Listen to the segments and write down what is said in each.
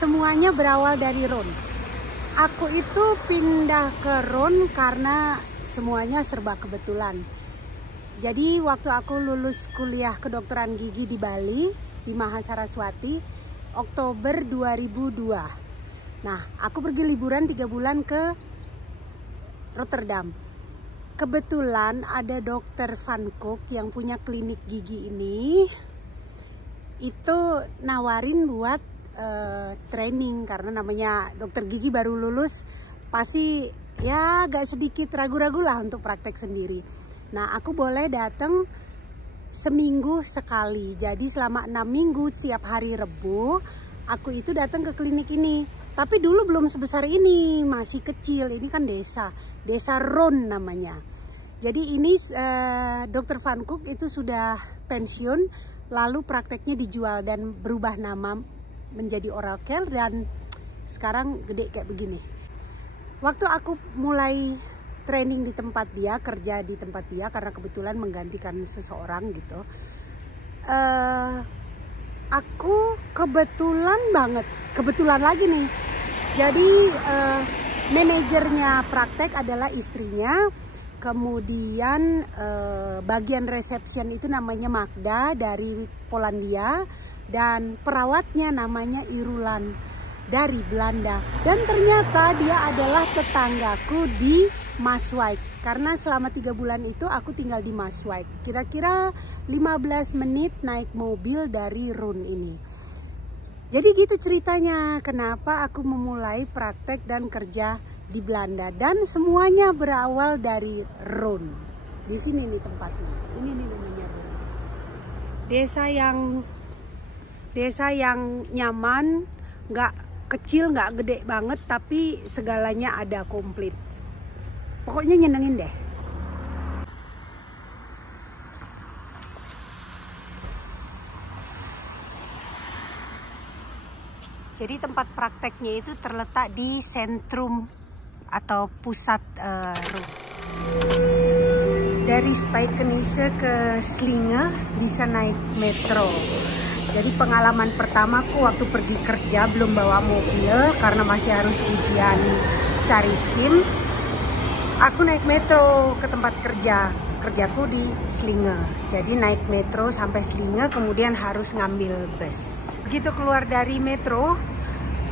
semuanya berawal dari Ron. Aku itu pindah ke Ron karena semuanya serba kebetulan. Jadi waktu aku lulus kuliah kedokteran gigi di Bali, di Mahasaraswati, Oktober 2002. Nah, aku pergi liburan 3 bulan ke Rotterdam. Kebetulan ada dokter Van Cook yang punya klinik gigi ini. Itu nawarin buat training karena namanya dokter gigi baru lulus, pasti ya agak sedikit ragu-ragu lah untuk praktek sendiri. Nah, aku boleh datang seminggu sekali. Jadi selama 6 minggu tiap hari Rebo aku itu datang ke klinik ini. Tapi dulu belum sebesar ini, masih kecil. Ini kan desa Ron namanya. Jadi ini dokter Van Cook itu sudah pensiun, lalu prakteknya dijual dan berubah nama menjadi Oral Care dan sekarang gede kayak begini. Waktu aku mulai training di tempat dia, kerja di tempat dia karena kebetulan menggantikan seseorang gitu. Aku kebetulan lagi nih. Jadi manajernya praktek adalah istrinya. Kemudian bagian reception itu namanya Magda dari Polandia. Dan perawatnya namanya Irulan dari Belanda. Dan ternyata dia adalah tetanggaku di Maassluis. Karena selama 3 bulan itu aku tinggal di Maassluis. Kira-kira 15 menit naik mobil dari Ron ini. Jadi gitu ceritanya kenapa aku memulai praktek dan kerja di Belanda. Dan semuanya berawal dari Ron. Di sini nih tempatnya. Ini nih namanya Ron. Desa yang nyaman, nggak kecil, nggak gede banget, tapi segalanya ada komplit. Pokoknya nyenengin deh. Jadi tempat prakteknya itu terletak di sentrum atau pusat dari Spijkenisse ke Slinge bisa naik metro. Jadi pengalaman pertamaku waktu pergi kerja belum bawa mobil karena masih harus ujian cari SIM. Aku naik metro ke tempat kerja. Kerjaku di Slinge. Jadi naik metro sampai Slinge kemudian harus ngambil bus. Begitu keluar dari metro,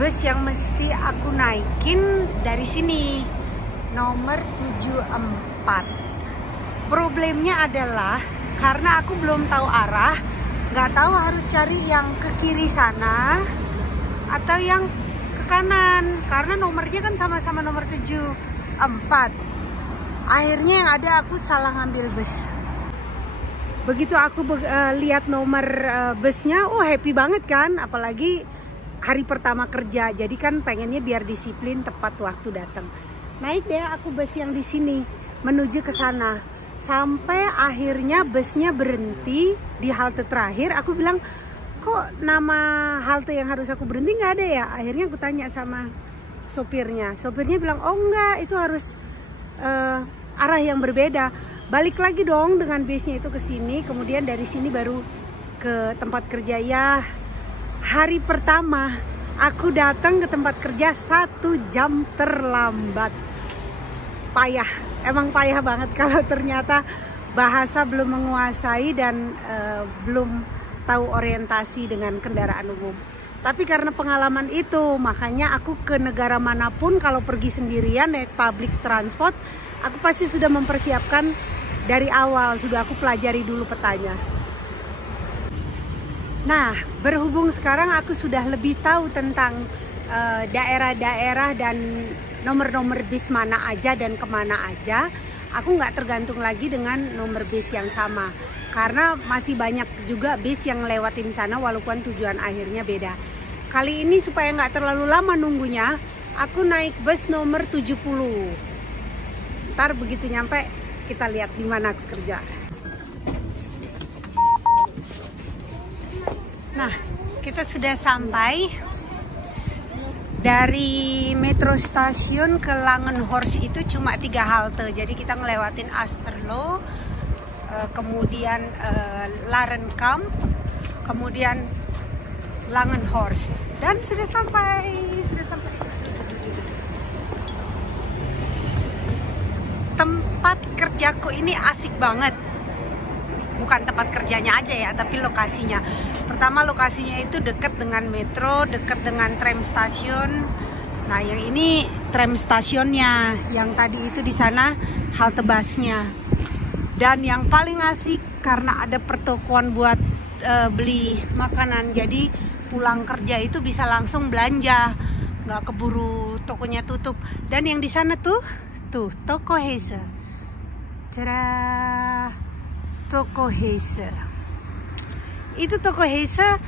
bus yang mesti aku naikin dari sini. Nomor 74. Problemnya adalah karena aku belum tahu arah. Nggak tahu harus cari yang ke kiri sana atau yang ke kanan karena nomornya kan sama-sama nomor 74. Akhirnya yang ada aku salah ngambil bus. Begitu aku lihat nomor busnya, oh happy banget kan, apalagi hari pertama kerja. Jadi kan pengennya biar disiplin tepat waktu datang. Naik deh aku bus yang di sini menuju ke sana. Sampai akhirnya busnya berhenti di halte terakhir. Aku bilang, kok nama halte yang harus aku berhenti nggak ada ya? Akhirnya aku tanya sama sopirnya. Sopirnya bilang, oh enggak, itu harus arah yang berbeda. Balik lagi dong dengan busnya itu ke sini. Kemudian dari sini baru ke tempat kerja. Ya, hari pertama aku datang ke tempat kerja 1 jam terlambat. Payah. Emang payah banget kalau ternyata bahasa belum menguasai dan belum tahu orientasi dengan kendaraan umum. Tapi karena pengalaman itu, makanya aku ke negara manapun kalau pergi sendirian naik public transport, aku pasti sudah mempersiapkan dari awal, sudah aku pelajari dulu petanya. Nah, berhubung sekarang aku sudah lebih tahu tentang daerah-daerah dan nomor-nomor bis mana aja dan kemana aja, aku nggak tergantung lagi dengan nomor bis yang sama. Karena masih banyak juga bis yang lewatin sana walaupun tujuan akhirnya beda. Kali ini supaya nggak terlalu lama nunggunya, aku naik bus nomor 70. Ntar begitu nyampe, kita lihat di mana aku kerja. Nah, kita sudah sampai. Dari metro stasiun ke Langenhorst itu cuma 3 halte. Jadi kita ngelewatin Asterlo, kemudian Larenkamp, kemudian Langenhorst. Dan sudah sampai. Tempat kerjaku ini asik banget. Bukan tempat kerjanya aja ya, tapi lokasinya. Pertama, lokasinya itu dekat dengan metro, dekat dengan tram stasiun. Nah, yang ini tram stasiunnya, yang tadi itu di sana halte busnya. Dan yang paling asik karena ada pertokoan buat beli makanan. Jadi pulang kerja itu bisa langsung belanja, nggak keburu tokonya tutup. Dan yang di sana tuh Toko Heise. Cerah. Toko Heise. Itu Toko Heise,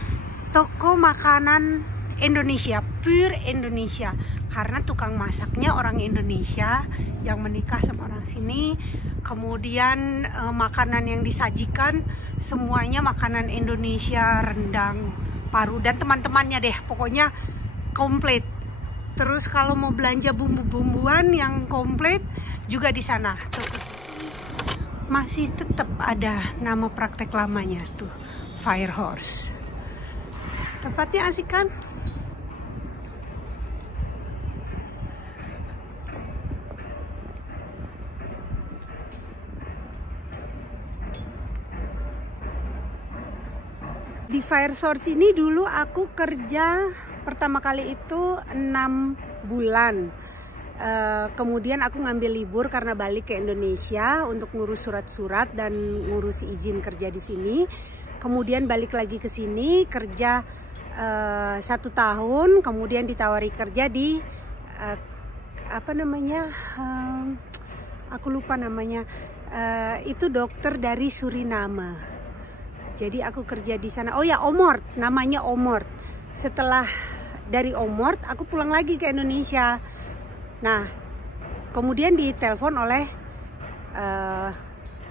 toko makanan Indonesia, pure Indonesia. Karena tukang masaknya orang Indonesia yang menikah sama orang sini. Kemudian makanan yang disajikan semuanya makanan Indonesia, rendang, paru dan teman-temannya deh. Pokoknya komplit. Terus kalau mau belanja bumbu-bumbuan yang komplit juga di sana. Tuh. Masih tetap ada nama praktek lamanya tuh, Firehorse. Tempatnya asik kan? Di Firehorse ini dulu aku kerja pertama kali itu 6 bulan. Kemudian aku ngambil libur karena balik ke Indonesia untuk ngurus surat-surat dan ngurus izin kerja di sini. Kemudian balik lagi ke sini kerja 1 tahun. Kemudian ditawari kerja di apa namanya? Aku lupa namanya. Itu dokter dari Suriname. Jadi aku kerja di sana. Oh ya, Omort, namanya Omort. Setelah dari Omort, aku pulang lagi ke Indonesia. Nah, kemudian ditelepon oleh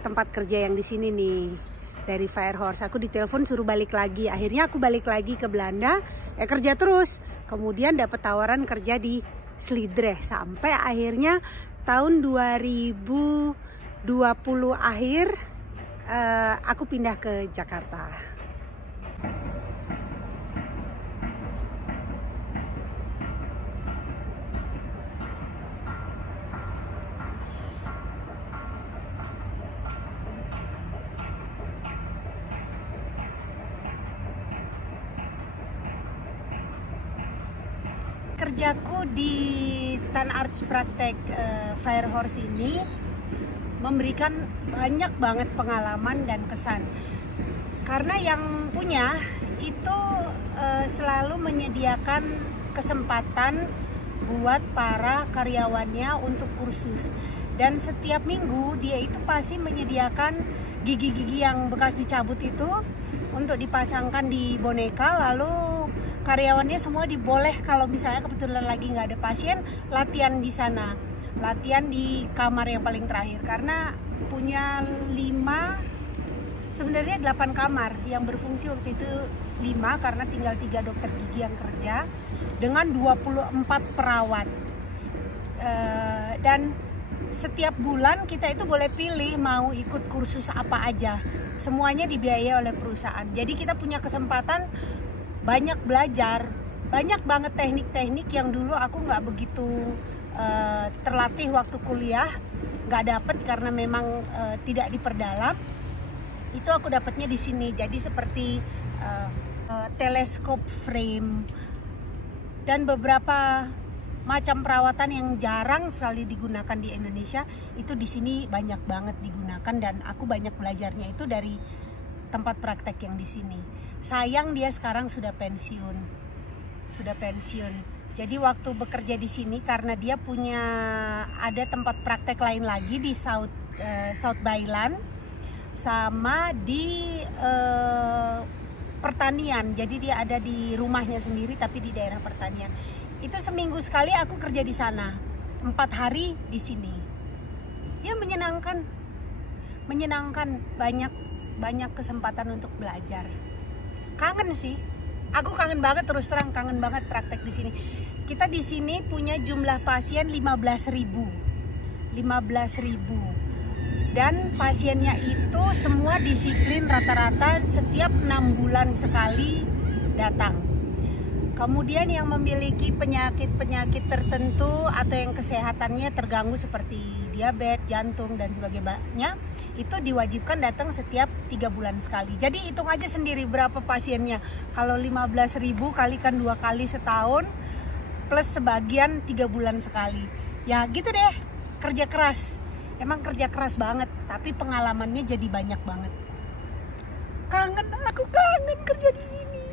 tempat kerja yang di sini nih, dari Firehorse. Aku ditelepon suruh balik lagi. Akhirnya aku balik lagi ke Belanda, kerja terus. Kemudian dapat tawaran kerja di Sliedrecht sampai akhirnya tahun 2020 akhir aku pindah ke Jakarta. Kerjaku di Tanarts praktek Firehorse ini memberikan banyak banget pengalaman dan kesan. Karena yang punya itu selalu menyediakan kesempatan buat para karyawannya untuk kursus. Dan setiap minggu dia itu pasti menyediakan gigi-gigi yang bekas dicabut itu untuk dipasangkan di boneka, lalu karyawannya semua diboleh kalau misalnya kebetulan lagi nggak ada pasien, latihan di sana, latihan di kamar yang paling terakhir. Karena punya 8 kamar yang berfungsi waktu itu 5 karena tinggal 3 dokter gigi yang kerja dengan 24 perawat. Dan setiap bulan kita itu boleh pilih mau ikut kursus apa aja, semuanya dibiayai oleh perusahaan. Jadi kita punya kesempatan banyak belajar, banyak banget teknik-teknik yang dulu aku nggak begitu terlatih waktu kuliah, nggak dapet karena memang tidak diperdalam. Itu aku dapatnya di sini. Jadi seperti teleskop frame dan beberapa macam perawatan yang jarang sekali digunakan di Indonesia, itu di sini banyak banget digunakan dan aku banyak belajarnya itu dari tempat praktek yang di sini. Sayang dia sekarang sudah pensiun. Jadi waktu bekerja di sini karena dia punya ada tempat praktek lain lagi di South Bailand sama di pertanian. Jadi dia ada di rumahnya sendiri tapi di daerah pertanian. Itu seminggu sekali aku kerja di sana. 4 hari di sini. Ya menyenangkan. Banyak kesempatan untuk belajar. Kangen sih. Aku kangen banget, terus terang kangen banget praktek di sini. Kita di sini punya jumlah pasien 15.000. Dan pasiennya itu semua disiplin rata-rata setiap 6 bulan sekali datang. Kemudian yang memiliki penyakit-penyakit tertentu atau yang kesehatannya terganggu seperti diabetes, jantung dan sebagainya, itu diwajibkan datang setiap 3 bulan sekali. Jadi hitung aja sendiri berapa pasiennya. Kalau 15.000 kalikan 2 kali setahun plus sebagian 3 bulan sekali. Ya gitu deh, kerja keras. Emang kerja keras banget, tapi pengalamannya jadi banyak banget. Aku kangen kerja di sini.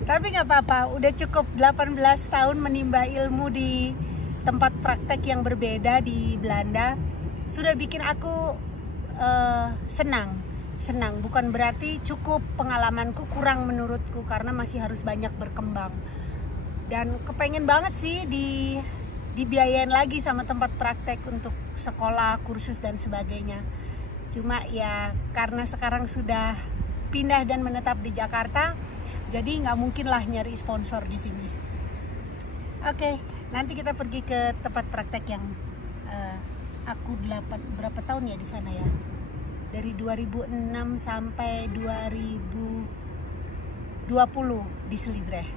Tapi nggak apa-apa, udah cukup 18 tahun menimba ilmu di tempat praktek yang berbeda di Belanda. Sudah bikin aku senang. Bukan berarti cukup pengalamanku kurang menurutku, karena masih harus banyak berkembang. Dan kepengen banget sih dibiayain lagi sama tempat praktek untuk sekolah, kursus dan sebagainya. Cuma ya karena sekarang sudah pindah dan menetap di Jakarta, jadi nggak mungkin lah nyari sponsor di sini. Oke, nanti kita pergi ke tempat praktek yang aku berapa tahun ya di sana ya? Dari 2006 sampai 2020 di Sliedrecht.